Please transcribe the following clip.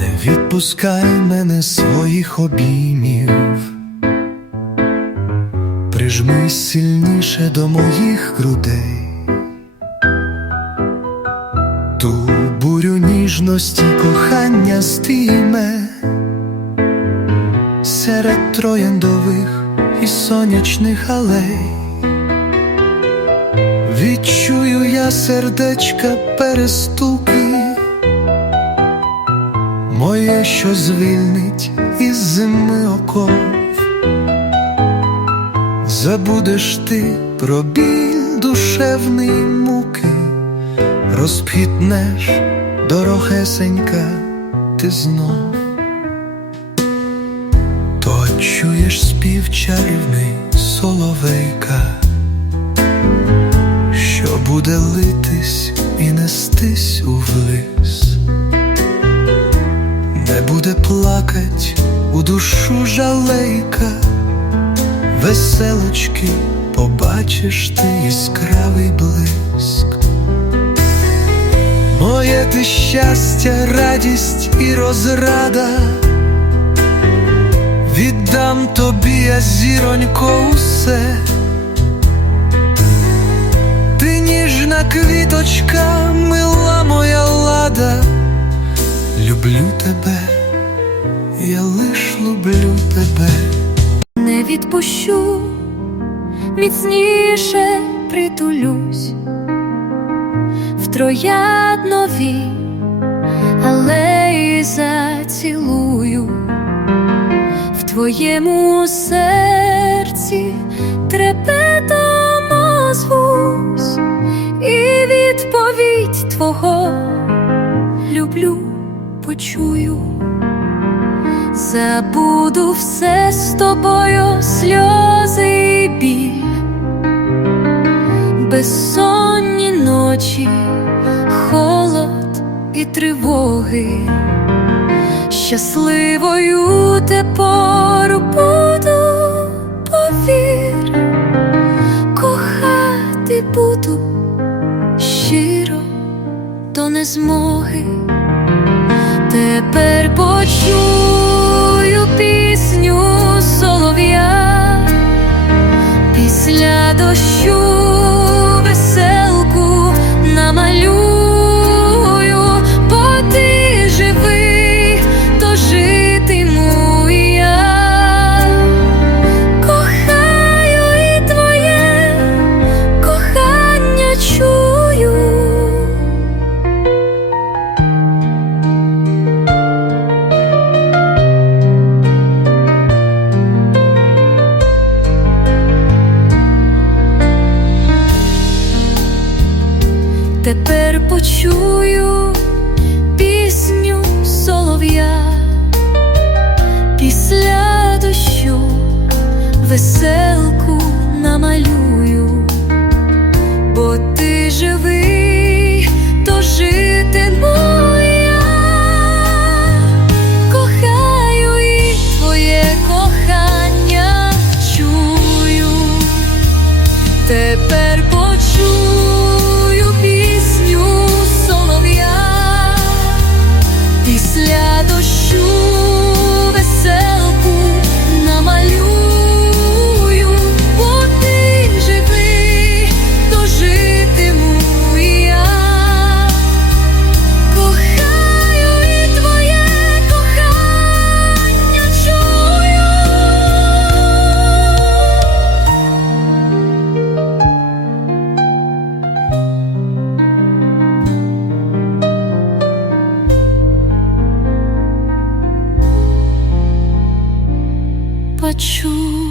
Не відпускай мене своїх обіймів, прижмись сильніше до моїх грудей, ту бурю ніжності кохання стійме. Серед трояндових і сонячних алей. Відчую я сердечка перестуки, моє, що звільнить із зими оков, забудеш ти про біль душевний муки, розпітнеш дорогесенька ти знов, то чуєш спів чарівний соловейка що буде литись і нестись увлис, не веселочки побачиш ти яскравий блиск. Моє ти щастя, радість і розрада, віддам тобі, я зіронько, усе. Ти ніжна квіточка, мила моя лада, люблю тебе, я лиш люблю тебе. Не відпущу, міцніше притулюсь. В трояднові алеї зацілую, в твоєму серці трепетом озвусь, і відповідь твого люблю, почую. Забуду все з тобою, сльози ночі, холод і тривоги. Щасливою тепер буду, повір, кохати буду щиро до незмоги. Тепер почую Тепер почую пісню солов'я. Після дощу веселку намалюю, бо ти живий, після дощу почув.